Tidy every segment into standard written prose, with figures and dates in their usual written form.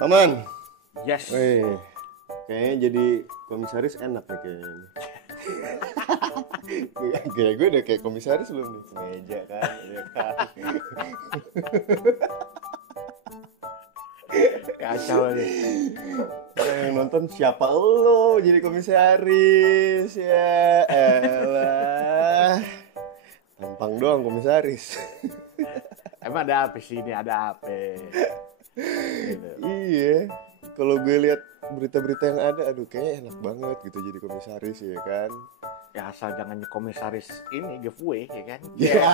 Aman. Yes. Kayaknya jadi komisaris enak nih kayaknya. Kayak gue udah kayak komisaris belum nih. Meja kan, ya kan. Kacau nih. Yang nonton siapa lo jadi komisaris? Ya elah. Tampang doang komisaris. Emang ada apa sih ini? Ada apa? Gitu. Iya. Kalau gue lihat berita-berita yang ada, aduh kayaknya enak banget gitu jadi komisaris ya kan. Ya asal jangan komisaris ini giveaway ya kan. Ya.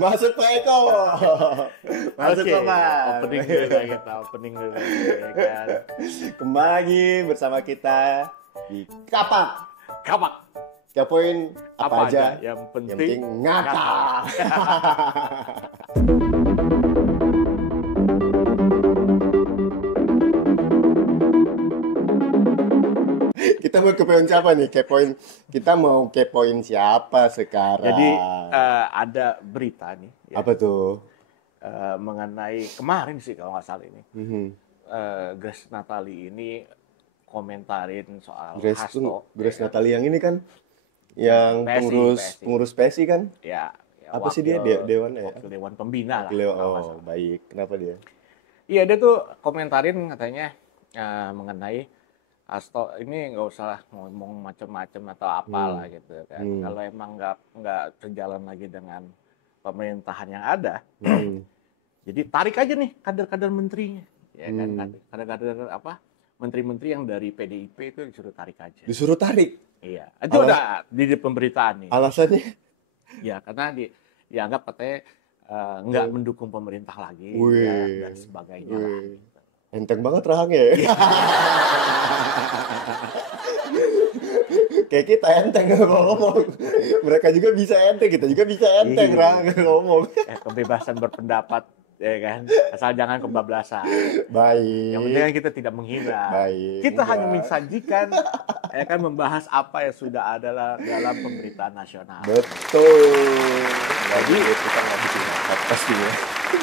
Masuk Pak Eko. Masuk Oke, Pak. opening dulu lah kita, opening dulu ya kan. Kembali lagi bersama kita di Kapak. Kapak. Kepoin apa aja yang yang penting penting ngakak. Kita mau kepoin siapa nih? Kita mau kepoin siapa sekarang? Jadi ada berita nih ya, Apa tuh? mengenai kemarin sih kalau nggak salah ini. Mhm. Grace Natali ini komentarin soal Grace Hasto. Natalie yang ini kan, yang PSI. pengurus PSI kan? Ya, Apa sih dia? Dewan ya? Wakil Dewan Pembina lah. Beliau, kalau nggak oh salah. baik. Kenapa dia? Iya, dia tuh komentarin katanya mengenai Hasto ini nggak usah ngomong macam-macam atau apalah gitu kan. Kalau emang nggak berjalan lagi dengan pemerintahan yang ada, jadi tarik aja nih kader-kader menterinya, ya kan? Kader-kader apa? Menteri-menteri yang dari PDIP itu disuruh tarik aja. Disuruh tarik. Iya, itu udah di pemberitaan nih. Alasannya? Ya, karena dianggap katanya nggak mendukung pemerintah lagi ya, dan sebagainya lah. Gitu. Enteng banget rahangnya ya. Kayak kita enteng kalau ngomong. Mereka juga bisa enteng, kita juga bisa enteng rahang ngomong. Kebebasan berpendapat, ya kan, asal jangan kebablasan. Baik. Yang penting kan kita tidak menghina. Baik. Kita hanya mensajikan, ya kan, membahas apa yang sudah ada dalam pemberitaan nasional. Betul. Jadi kita nggak bikin pasti ya.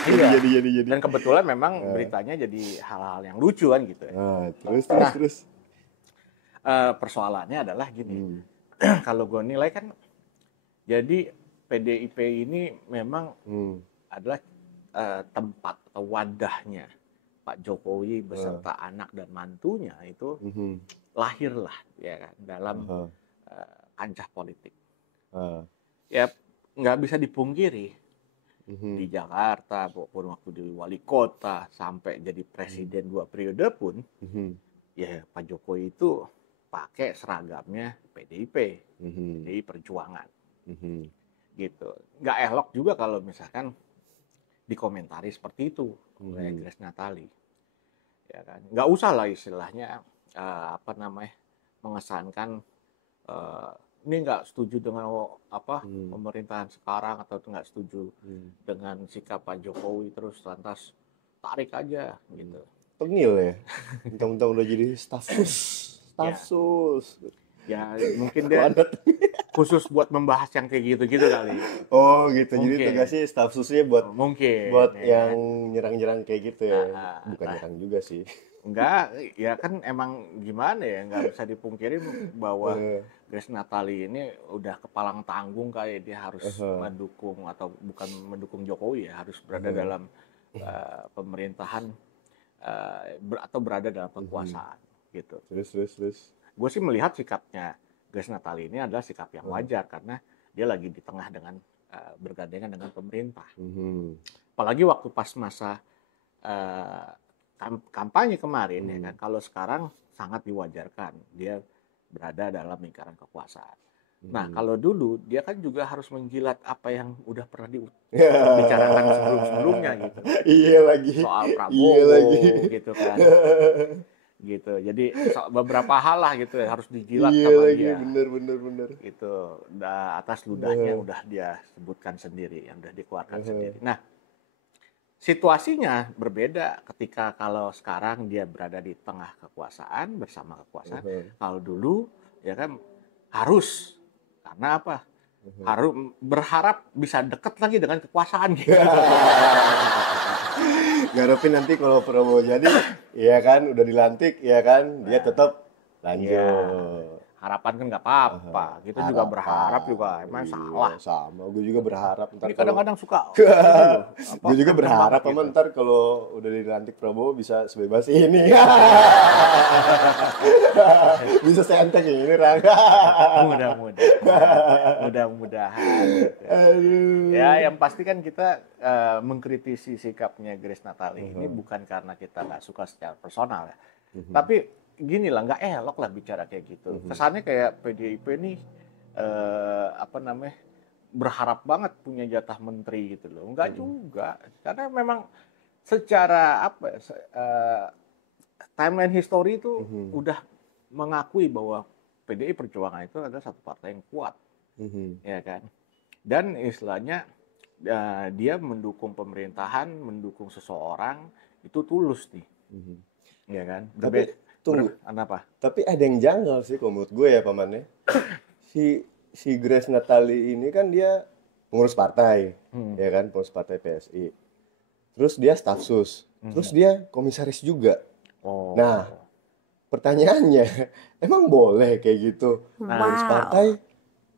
Iya. Jadi. Dan kebetulan memang beritanya jadi hal-hal yang lucu kan gitu. Nah, terus. Persoalannya adalah gini. Kalau gue nilai kan, jadi PDIP ini memang adalah tempat atau wadahnya Pak Jokowi beserta anak dan mantunya itu lahirlah ya kan dalam kancah politik. Ya nggak bisa dipungkiri di Jakarta maupun waktu di wali kota sampai jadi presiden 2 periode pun ya Pak Jokowi itu pakai seragamnya PDIP, PDI Perjuangan, gitu. Nggak elok juga kalau misalkan dikomentari seperti itu oleh Grace Natali, ya kan? Nggak usah lah istilahnya mengesankan ini nggak setuju dengan pemerintahan sekarang atau nggak setuju dengan sikap Pak Jokowi terus lantas tarik aja gitu. Tengil ya. Mentang-mentang udah jadi staf sus. Ya mungkin dia khusus buat membahas yang kayak gitu-gitu kali. Oh gitu. Mungkin. Jadi tugasnya staf susnya buat ya, yang nyerang-nyerang kayak gitu ya. Bukan nyerang juga sih. Enggak, ya kan emang gimana ya, nggak bisa dipungkiri bahwa Grace Natali ini udah kepalang tanggung kayak dia harus mendukung atau bukan mendukung Jokowi ya, harus berada dalam pemerintahan atau berada dalam kekuasaan gitu. Terus. Gue sih melihat sikapnya Grace Natali ini adalah sikap yang wajar karena dia lagi di tengah dengan bergandengan dengan pemerintah. Apalagi waktu pas masa kampanye kemarin ya kan, kalau sekarang sangat diwajarkan dia berada dalam lingkaran kekuasaan. Nah, kalau dulu dia kan juga harus menjilat apa yang udah pernah dibicarakan sebelumnya gitu. Iya lagi. Soal Prabowo gitu kan. Gitu. Jadi beberapa hal lah gitu harus dijilat sama dia. Bener. Gitu. Atas ludahnya udah dia sebutkan sendiri, yang udah dikeluarkan sendiri. Nah, situasinya berbeda ketika kalau sekarang dia berada di tengah kekuasaan, bersama kekuasaan. Kalau dulu ya kan harus, karena apa? Harus berharap bisa dekat lagi dengan kekuasaan gitu. Nggak ngarepin nanti kalau Prabowo jadi, ya kan, udah dilantik, ya kan, dia tetap lanjut. Iya. Harapan kan nggak apa-apa. Kita juga berharap juga. Emang Iya, salah. sama. Gue juga berharap ntar Ini kalau kadang-kadang suka. gitu loh. Apa, gue juga kenceng berharap banget aman gitu. ntar kalau udah dilantik Prabowo bisa sebebas ini. Bisa seenteng ini, Rang. Mudah-mudahan gitu. Aduh. Ya, yang pasti kan kita mengkritisi sikapnya Grace Natali ini bukan karena kita nggak suka secara personal ya. Tapi gini lah, nggak elok lah bicara kayak gitu. Kesannya kayak PDIP nih berharap banget punya jatah menteri gitu loh. Enggak juga, karena memang secara timeline history itu udah mengakui bahwa PDI Perjuangan itu adalah satu partai yang kuat, ya kan. Dan istilahnya dia mendukung pemerintahan, mendukung seseorang itu tulus nih, ya kan. Tunggu. Kenapa? Tapi ada yang janggal sih kalau menurut gue ya pamannya. Si Grace Natali ini kan dia pengurus partai, ya kan, pengurus partai PSI. Terus dia staf sus, terus dia komisaris juga. Oh. Nah, pertanyaannya, emang boleh kayak gitu? Pengurus partai,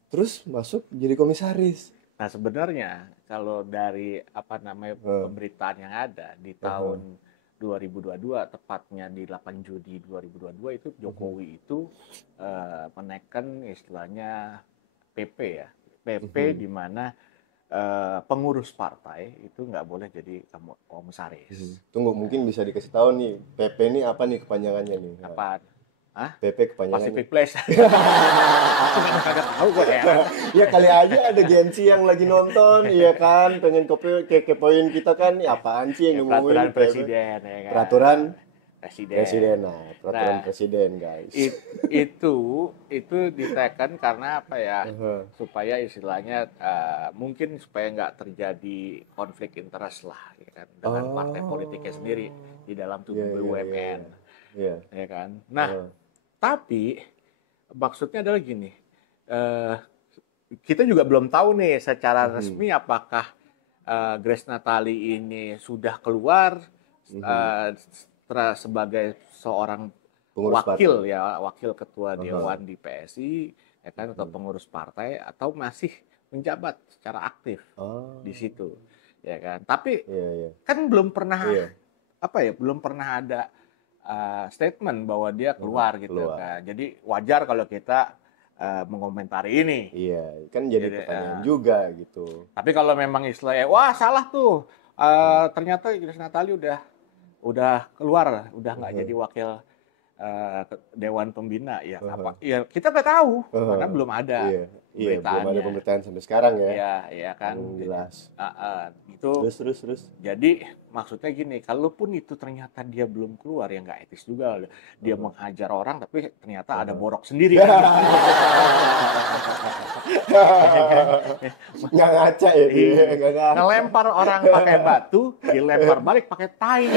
terus masuk jadi komisaris. Nah, sebenarnya kalau dari pemberitaan yang ada di tahun 2022, tepatnya di 8 Juni 2022 itu Jokowi itu menaikkan istilahnya PP ya. PP di mana pengurus partai itu nggak boleh jadi komisaris. Tunggu, mungkin bisa dikasih tahu nih, PP ini apa nih kepanjangannya nih? Apa? Hah? PP kepanjangannya? Pacific Place. Kagak tahu gue heran. Ya kali aja ada Gensi yang lagi nonton, iya kan, pengen kepoin kita kan, ya apaan sih yang Peraturan ngomongin presiden, ya kan? Peraturan presiden. Nah, peraturan presiden, guys. Itu ditekan karena apa ya? Supaya istilahnya mungkin supaya nggak terjadi konflik interest lah, ya kan, dengan partai politiknya sendiri di dalam tubuh BUMN, ya kan. Nah, tapi maksudnya adalah gini, kita juga belum tahu nih secara resmi apakah Grace Natali ini sudah keluar sebagai seorang wakil ketua dewan di PSI, ya kan, atau pengurus partai, atau masih menjabat secara aktif di situ, ya kan. Tapi kan belum pernah belum pernah ada statement bahwa dia keluar gitu kan. Jadi wajar kalau kita mengomentari ini. Iya, kan jadi pertanyaan juga gitu. Tapi kalau memang istilahnya, wah salah tuh, ternyata Grace Natali udah keluar, udah nggak jadi wakil Dewan Pembina, ya apa? Ya kita nggak tahu karena belum ada. Iya, belum ada pemberitaan sampai sekarang ya. Iya kan. Jelas. Itu. Terus. Jadi maksudnya gini, kalaupun itu ternyata dia belum keluar, ya nggak etis juga. Dia menghajar orang, tapi ternyata ada borok sendiri. Nggak ngaca ya dia. Ngelempar orang pakai batu, dilempar balik pakai tai.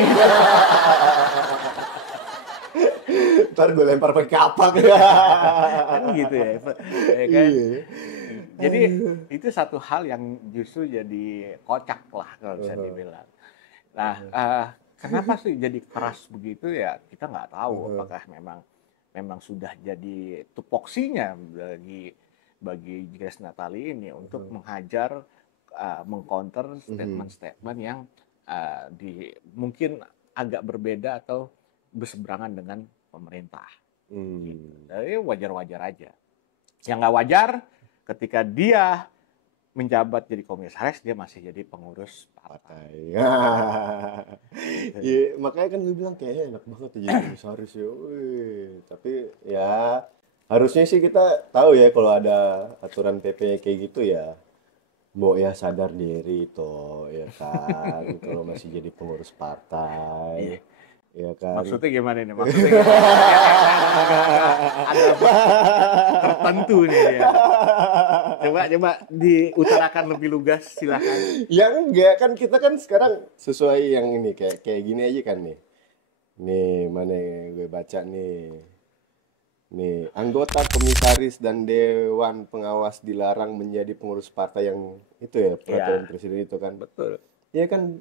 Ntar gue lempar pakai kapak. Kan gitu ya kan? Jadi itu satu hal yang justru jadi kocak lah kalau bisa dibilang. Nah, kenapa sih jadi keras begitu ya? Kita nggak tahu apakah memang sudah jadi tupoksinya bagi Grace Natali ini untuk menghajar, mengcounter statement-statement yang mungkin agak berbeda atau berseberangan dengan pemerintah. Gitu. Jadi wajar-wajar aja. Yang nggak wajar ketika dia menjabat jadi komisaris, dia masih jadi pengurus partai. Ya, makanya kan gue bilang kayaknya enak banget ya jadi komisaris ya. Tapi ya harusnya sih kita tahu ya kalau ada aturan PP kayak gitu ya. Mbok ya sadar diri toh, ya kan. Kalau masih jadi pengurus partai. Ya kan. Maksudnya gimana nih? Maksudnya ada tertentu nih ya. Coba diutarakan lebih lugas, silakan. Ya enggak, kan kita kan sekarang sesuai yang ini kayak gini aja kan nih. Nih, mana gue baca nih. Nih, anggota komisaris dan dewan pengawas dilarang menjadi pengurus partai yang itu ya, peraturan presiden itu kan. Betul. Ya kan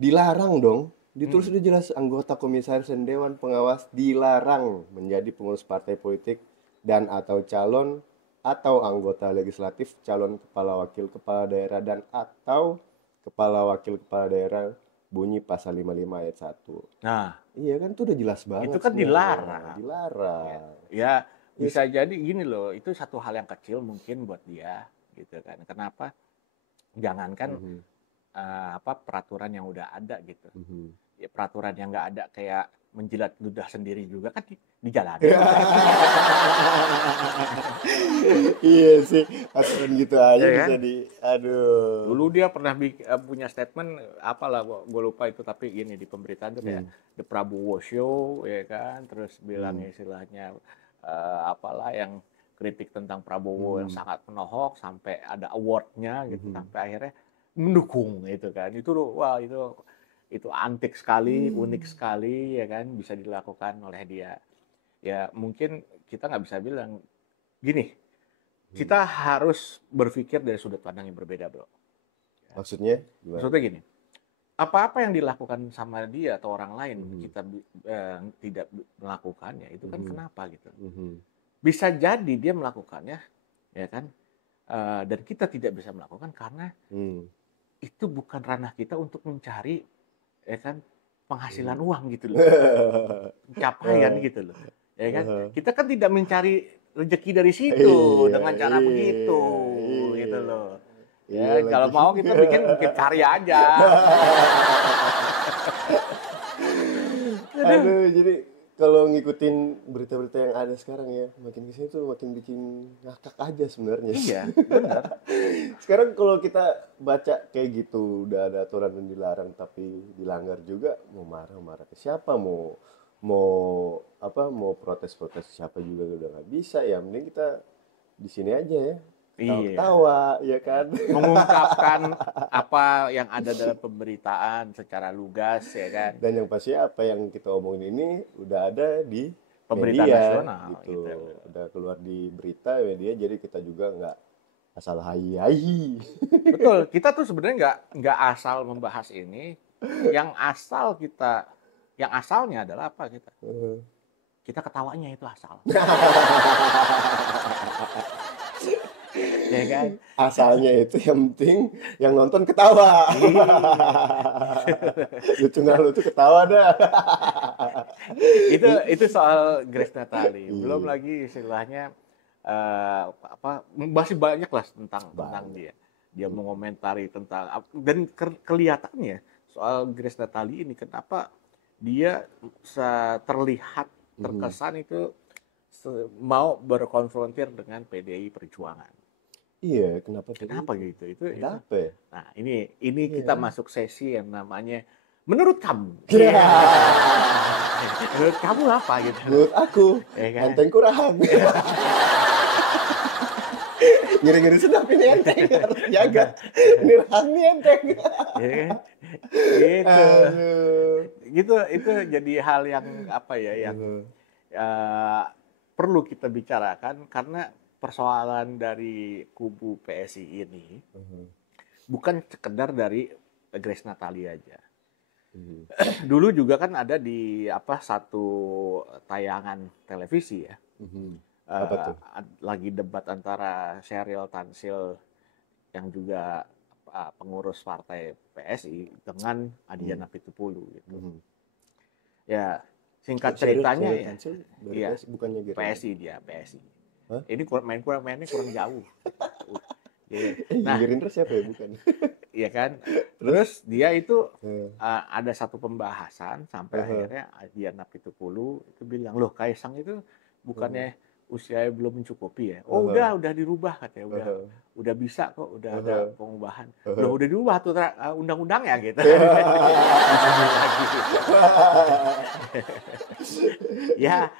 dilarang dong. Ditulis udah jelas, anggota komisaris dan dewan pengawas dilarang menjadi pengurus partai politik dan atau calon atau anggota legislatif, calon kepala wakil kepala daerah dan atau kepala wakil kepala daerah, bunyi pasal 55 ayat 1. Nah, Iya kan itu udah jelas banget itu kan sebenarnya. dilarang. Dilarang. Ya, bisa jadi gini loh, itu satu hal yang kecil mungkin buat dia gitu kan. Kenapa? Jangankan peraturan yang udah ada gitu. Ya, peraturan yang nggak ada kayak menjilat ludah sendiri juga kan dijalani. Iya sih, aturan gitu aja Ya bisa kan? aduh. Dulu dia pernah punya statement apalah gue lupa itu, tapi gini di pemberitaan tuh kayak The Prabowo Show ya kan, terus bilang istilahnya apalah yang kritik tentang Prabowo yang sangat penohok sampai ada awardnya gitu, sampai akhirnya mendukung itu kan. Itu wah itu antik sekali, unik sekali ya kan, bisa dilakukan oleh dia. Ya mungkin kita nggak bisa bilang gini, kita harus berpikir dari sudut pandang yang berbeda, bro. Maksudnya gimana? Maksudnya gini, apa-apa yang dilakukan sama dia atau orang lain kita tidak melakukannya, itu kan kenapa gitu? Bisa jadi dia melakukannya, ya kan? Dan kita tidak bisa melakukan karena itu bukan ranah kita untuk mencari, ya kan, penghasilan uang gitu loh, pencapaian gitu loh, ya kan? Kita kan tidak mencari rezeki dari situ dengan cara begitu, gitu loh. Ya, kalau mau kita bikin karya aja. Aduh, jadi kalau ngikutin berita-berita yang ada sekarang ya, makin kesini tuh makin bikin ngakak aja sebenarnya. Iya, benar. Sekarang kalau kita baca kayak gitu, udah ada aturan yang dilarang tapi dilanggar juga, mau marah-marah ke siapa, mau protes-protes siapa juga udah nggak bisa ya. Mending kita di sini aja ya, tawa-tawa ya kan. Mengungkapkan apa yang ada dalam pemberitaan secara lugas ya kan. Dan yang pasti apa yang kita omongin ini udah ada di Pemberitaan media nasional gitu. gitu. Udah keluar di berita media, jadi kita juga nggak asal hai-hai. Betul, kita tuh sebenarnya nggak asal membahas ini. Yang asalnya adalah apa kita? Kita ketawanya itu asal. Ya kan? Asalnya itu yang penting yang nonton ketawa. Lucu nggak lucu ketawa dah. itu soal Grace Natali. Belum lagi istilahnya masih banyak lah tentang dia. Dia mengomentari tentang dan kelihatannya soal Grace Natali ini kenapa dia terlihat terkesan itu mau berkonfrontir dengan PDI Perjuangan. Iya, kenapa gitu? Itu. Kenapa ya? Nah, ini kita masuk sesi yang namanya menurut kamu. Menurut kamu apa gitu? Menurut aku, enteng kurang. Ngeri-ngeri sedap ini enteng, harus jaga. Nirhang nih enteng. Gitu. Itu jadi hal yang yang perlu kita bicarakan karena persoalan dari kubu PSI ini bukan sekedar dari Grace Natali aja. Dulu juga kan ada di satu tayangan televisi ya. Apa tuh? Lagi debat antara Sheryl Tansil yang juga pengurus partai PSI dengan Adiana Pitupulu gitu. Ya, singkat ceritanya ya, bukannya gitu. PSI dia, PSI. Huh? Ini mainnya kurang jauh. Nah, Gerindra siapa ya? Bukan. Iya kan. Terus dia itu ada satu pembahasan sampai akhirnya Adiana Pitupulu itu bilang, loh Kaisang itu bukannya usianya belum mencukupi ya? Oh udah dirubah katanya, udah bisa kok, udah ada pengubahan. Loh udah dirubah tuh undang-undangnya gitu. Ya,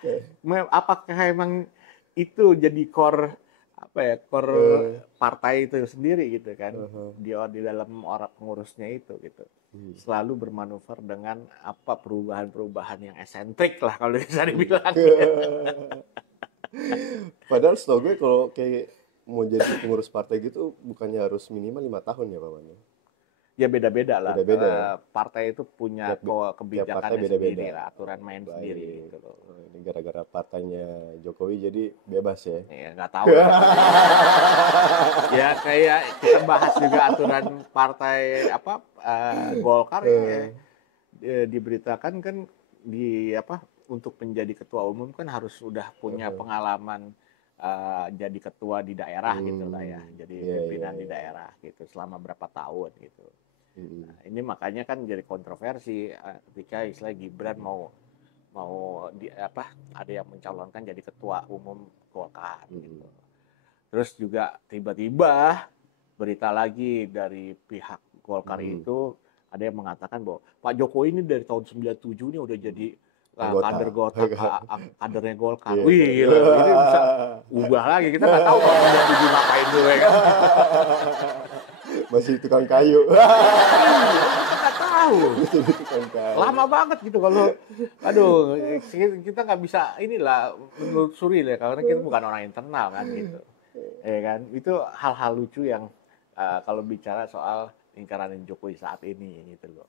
apakah emang itu jadi core partai itu sendiri gitu kan? Dia di dalam orang pengurusnya itu gitu. Selalu bermanuver dengan perubahan-perubahan yang esentrik lah kalau bisa dibilang. Padahal setahu gue kalau kayak mau jadi pengurus partai gitu bukannya harus minimal 5 tahun ya Pak Wan? Ya beda-beda lah. Beda-beda ya? Partai itu punya Tiap kebijakannya partai beda-beda. sendiri lah, aturan main sendiri Baik. gitu loh. Ini gara-gara partainya Jokowi jadi bebas ya. Ya nggak tahu. Ya kayak kita bahas juga aturan partai apa Golkar ya, diberitakan kan di apa untuk menjadi ketua umum kan harus sudah punya pengalaman jadi ketua di daerah gitu lah ya, jadi pimpinan di daerah gitu selama berapa tahun gitu. Nah, ini makanya kan jadi kontroversi ketika istilah Gibran mau di apa ada yang mencalonkan jadi ketua umum Golkar gitu. Terus juga tiba-tiba berita lagi dari pihak Golkar itu ada yang mengatakan bahwa Pak Jokowi ini dari tahun 97 ini udah jadi kadernya Golkar. Wih, ini bisa ubah lagi. Kita nggak tahu kalau 97 ngapain dulu ya kan. Masih tukang kayu. Nggak tahu. Masih tukang kayu. Lama banget gitu kalau, aduh, kita nggak bisa inilah menelusuri lah karena kita bukan orang internal kan gitu. Ya kan, itu hal-hal lucu yang kalau bicara soal lingkaran Jokowi saat ini gitu loh.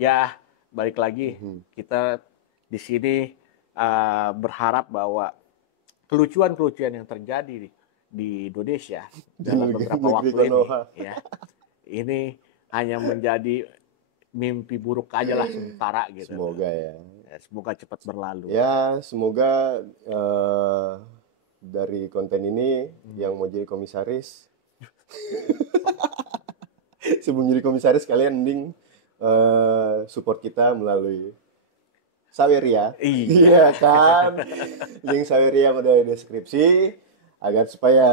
Ya, balik lagi kita di sini berharap bahwa kelucuan-kelucuan yang terjadi di Indonesia dalam beberapa waktu ini, ya, ini hanya menjadi mimpi buruk aja lah sementara gitu. Semoga ya. Semoga cepat berlalu. Ya, semoga dari konten ini yang mau jadi komisaris sebelum jadi komisaris kalian mending support kita melalui Saweria. Iya kan, link Saweria yang udah di deskripsi agar supaya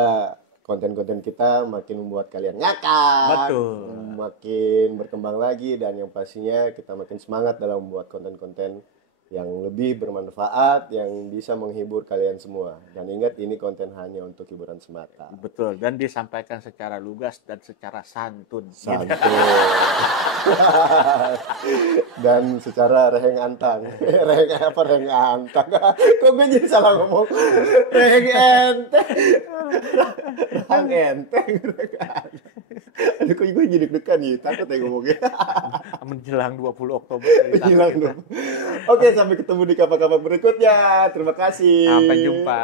konten-konten kita makin membuat kalian ngakak, betul, makin berkembang lagi, dan yang pastinya kita makin semangat dalam membuat konten-konten yang lebih bermanfaat, yang bisa menghibur kalian semua. Dan ingat, ini konten hanya untuk hiburan semata. Betul, dan disampaikan secara lugas dan secara santun. Santun. Dan secara reheng antang. Reheng antang. Kok gue jadi salah ngomong? Reheng enteng. Reheng enteng. Aduh, kok gue jadi deg-degan nih, takut ya ngomongnya. Menjelang 20 Oktober. Menjelang 20. Oke, sampai ketemu di kapan-kapan berikutnya. Terima kasih. Sampai jumpa.